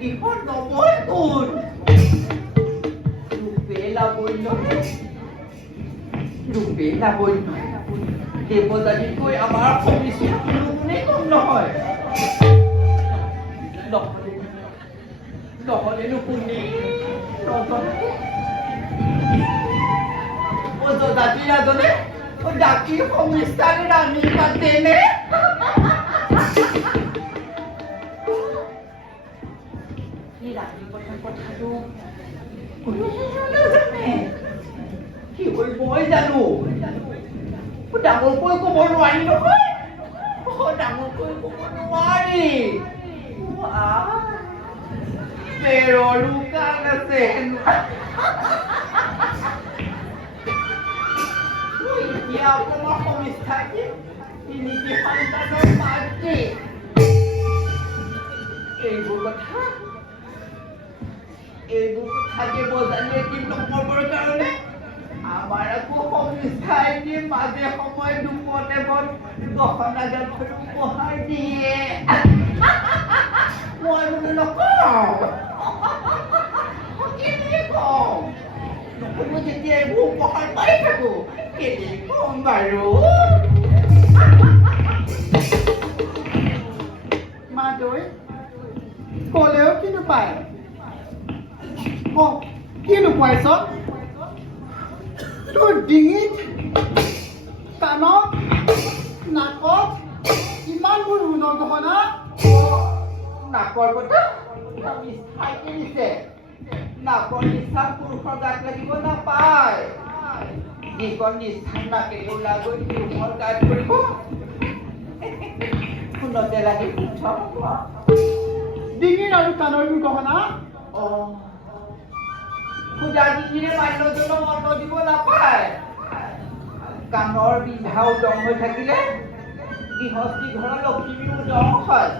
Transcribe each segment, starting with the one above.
কিখন নবৈ কোন আমাৰ সমিষ্টিত কোনো গুণেই কম নহয় নহ'লে নহ'লেনো কোনে নজনাকে অজদাতি নাজনে জাতি সমিষ্ঠাৰে ৰাণী পাতেনে। জানো ডাঙৰকৈ ক'ব নোৱাৰি নহয় ডাঙৰকৈ ক'ব নোৱাৰি পেৰৰো কাণ আছে এতিয়া অসমৰ সমিষ্ঠা কি তিনিটি সন্তানৰ মাতৃ এইবোৰ কথা এইবোৰ কথা দেৱজানীয়ে কিন্তু ক'বৰ কাৰণে দি মাজে সময়ে বৰ গহনা গাঁঠৰি দিয়ে। মই বোলো এইবোৰ উপহাৰ কম বাৰু? মাদৈ, ক'লেও কি নোপায় ক কি নোপোৱাইছ ডিঙিত কাণত নাকত ইমানবোৰ সোণৰ গহনা নাকৰ কথা সমিষ্ঠাই কিনিছে। নাকৰ নিষ্ঠা পুৰুষৰ গাত লাগিব নাপায় যিকণ নিষ্ঠা নাকেৰে ওলাই গৈ পুৰুষৰ গাত কৰিব লাগে ডিঙিৰ আৰু কাণৰবোৰ গহনা অ' ডিঙিৰে মান্যজনক মন্ত্ৰ দিব নাপায় কাণৰ বিন্ধা উদং হৈ থাকিলে গৃহস্থী ঘৰৰ লখিমী উদং হয়।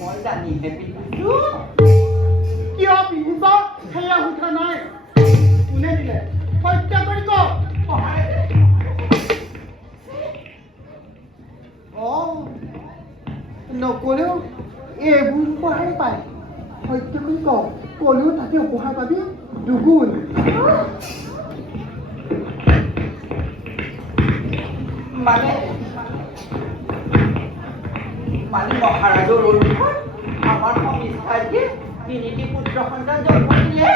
মই জানিহে পিন্ধিছো কিয় পিন্ধিছ সেয়া সোধা নাই? কোনে দিলে? সত্য কৰি ক। নক'লেও এইবোৰ উপহাৰ পায়। সত্য কৰি ক'লেও তাতে উপহাৰ পাবি দুগুণ। মানে? মানে মহাৰাজৰ অনুসাৰ আমাৰ সমিষ্ঠাই তিনিটি পুত্ৰ সন্তান জন্ম দিলে